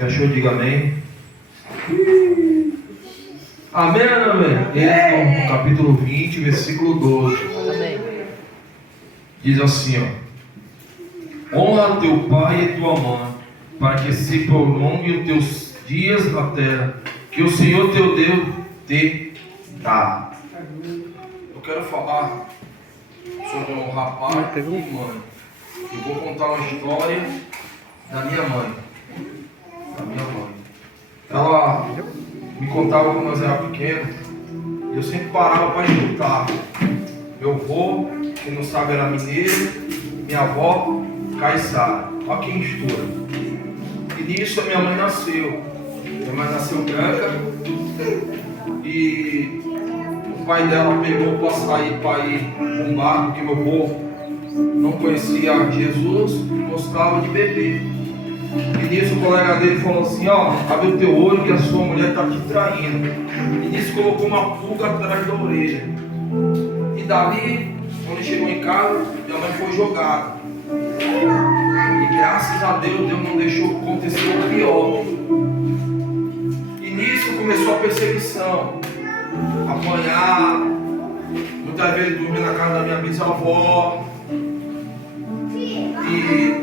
Quem achou, diga amém. Amém, amém. Êxodo, capítulo 20, versículo 12. Amém. Diz assim, ó: honra teu pai e tua mãe, para que se prolongue os teus dias na terra, que o Senhor teu Deus te dá. Eu quero falar sobre um rapaz e mãe. Eu vou contar uma história da minha mãe. Ela me contava quando nós éramos pequenos, e eu sempre parava para escutar. Meu avô, quem não sabe, era mineiro, minha avó, caiçara. Olha que mistura. E nisso a minha mãe nasceu. Minha mãe nasceu branca, e o pai dela pegou para sair para ir para um bar, porque meu povo não conhecia Jesus, gostava de beber. E nisso o colega dele falou assim: ó, abre o teu olho que a sua mulher está te traindo. E nisso colocou uma pulga atrás da orelha. E dali, quando chegou em casa, minha mãe foi jogada. E graças a Deus, Deus não deixou acontecer o pior. E nisso começou a perseguição, apanhar. Muitas vezes dormia na casa da minha bisavó. E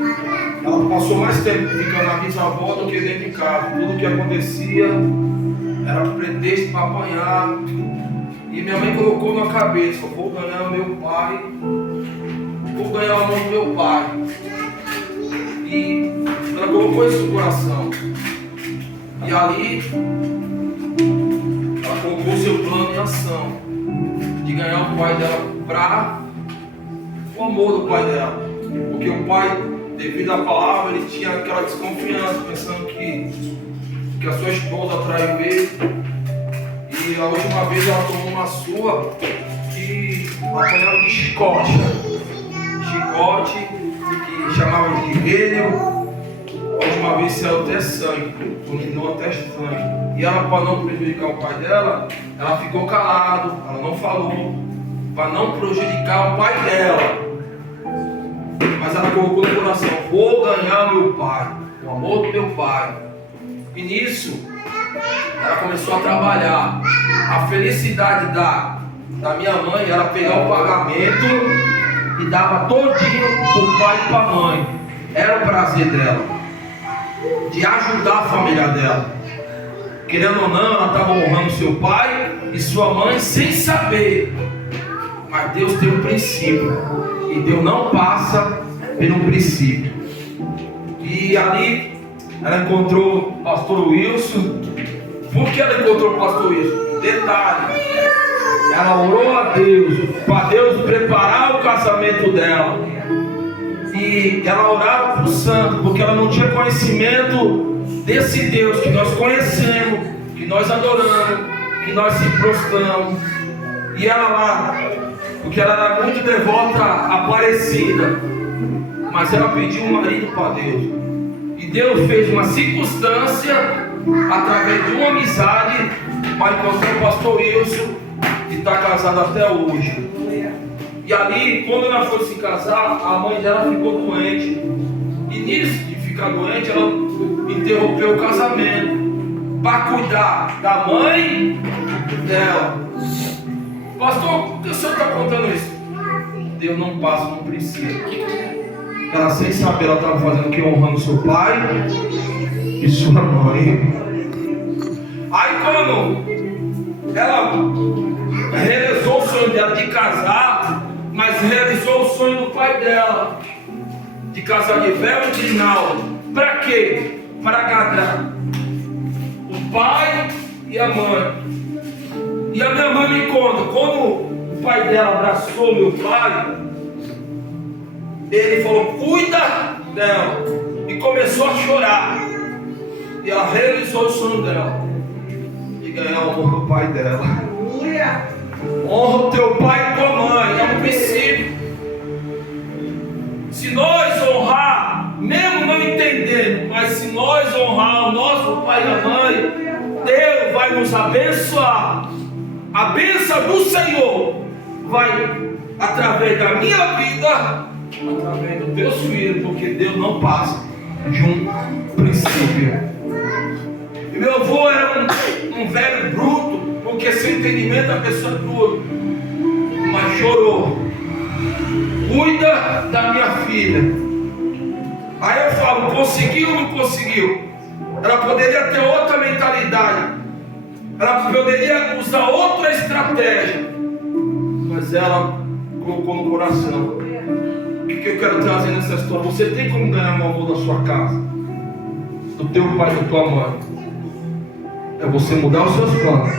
ela passou mais tempo ficando na bisavó do que dentro de casa. Tudo que acontecia era pretexto para apanhar. E minha mãe colocou na cabeça: vou ganhar o meu pai, vou ganhar o nome do meu pai. E ela colocou isso no coração. E ali ela colocou o seu plano em ação, de ganhar o pai dela para o amor do pai dela. Porque o pai, devido à palavra, ele tinha aquela desconfiança, pensando que a sua esposa traiu ele. E a última vez ela tomou uma surra que apanhava de chicote, que chamava de relho. A última vez saiu até sangue, urinou até sangue. E ela, para não prejudicar o pai dela, ela ficou calada, ela não falou, para não prejudicar o pai dela. Mas ela colocou no coração: vou ganhar meu pai, o amor do meu pai. E nisso ela começou a trabalhar. A felicidade da minha mãe era pegar o pagamento e dava todinho para o pai e para a mãe. Era o prazer dela de ajudar a família dela. Querendo ou não, ela estava honrando seu pai e sua mãe sem saber. Mas Deus tem um princípio, e Deus não passa pelo princípio. E ali ela encontrou o pastor Wilson. Por que ela encontrou o pastor Wilson? Detalhe: ela orou a Deus para Deus preparar o casamento dela. E ela orava para o santo, porque ela não tinha conhecimento desse Deus que nós conhecemos, que nós adoramos, que nós se prostramos. E ela lá, porque ela era muito devota à Aparecida, mas ela pediu um marido para Deus. E Deus fez uma circunstância, através de uma amizade, para encontrar o pastor Wilson, que está casado até hoje. E ali, quando ela foi se casar, a mãe dela ficou doente. E nisso de ficar doente, ela interrompeu o casamento para cuidar da mãe dela. Pastor, por que o senhor está contando isso? Deus não passa no princípio. Ela, sem saber, ela estava fazendo o que? Honrando seu pai e sua mãe. Aí quando ela realizou o sonho dela de casar, mas realizou o sonho do pai dela de casar de véu e de nau. Para quê? Para agradar o pai e a mãe. E a minha mãe me conta, quando o pai dela abraçou meu pai, ele falou: cuida dela. E começou a chorar. E ela realizou o sonho dela de ganhar o amor do pai dela. Honra o teu pai e tua mãe, é um princípio. Se nós honrar, mesmo não entendendo, mas se nós honrar o nosso pai e a mãe, Deus vai nos abençoar. A bênção do Senhor vai, através da minha vida, através dos teus filhos, porque Deus não passa de um princípio. E meu avô era um velho bruto, porque sem entendimento a pessoa é bruta. Mas chorou. Cuida da minha filha. Aí eu falo, conseguiu ou não conseguiu? Ela poderia ter outra mentalidade. Ela poderia usar outra estratégia. Mas ela colocou no coração. O que eu quero trazer nessa história? Você tem como ganhar o amor da sua casa, do teu pai e da tua mãe. É você mudar os seus planos,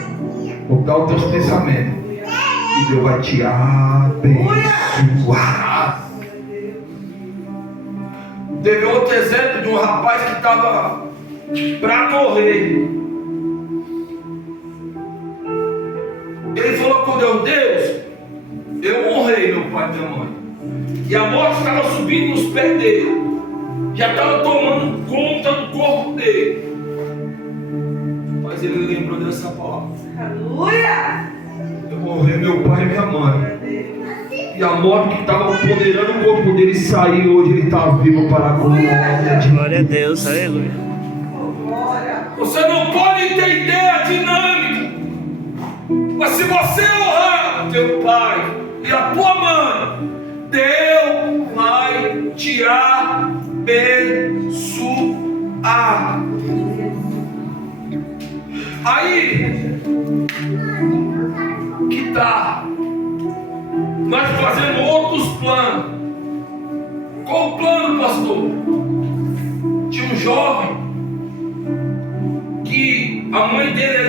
mudar os teus pensamentos, e Deus vai te abençoar. Teve outro exemplo de um rapaz que estava para morrer. Ele falou com Deus, eu honrei meu pai e minha mãe, e a morte estava subindo nos pés dele, já estava tomando conta do corpo dele. Mas ele lembrou dessa palavra. Aleluia! Eu honrei meu pai e minha mãe, e a morte que estava apoderando o corpo dele saiu. Hoje ele está vivo para a glória de Glória a Deus, aleluia. Você não pode entender a dinâmica, mas se você honrar teu pai e a tua mãe, Deus vai te abençoar. Aí que tá nós fazendo outros planos. Qual o plano, pastor? Tinha um jovem que a mãe dele era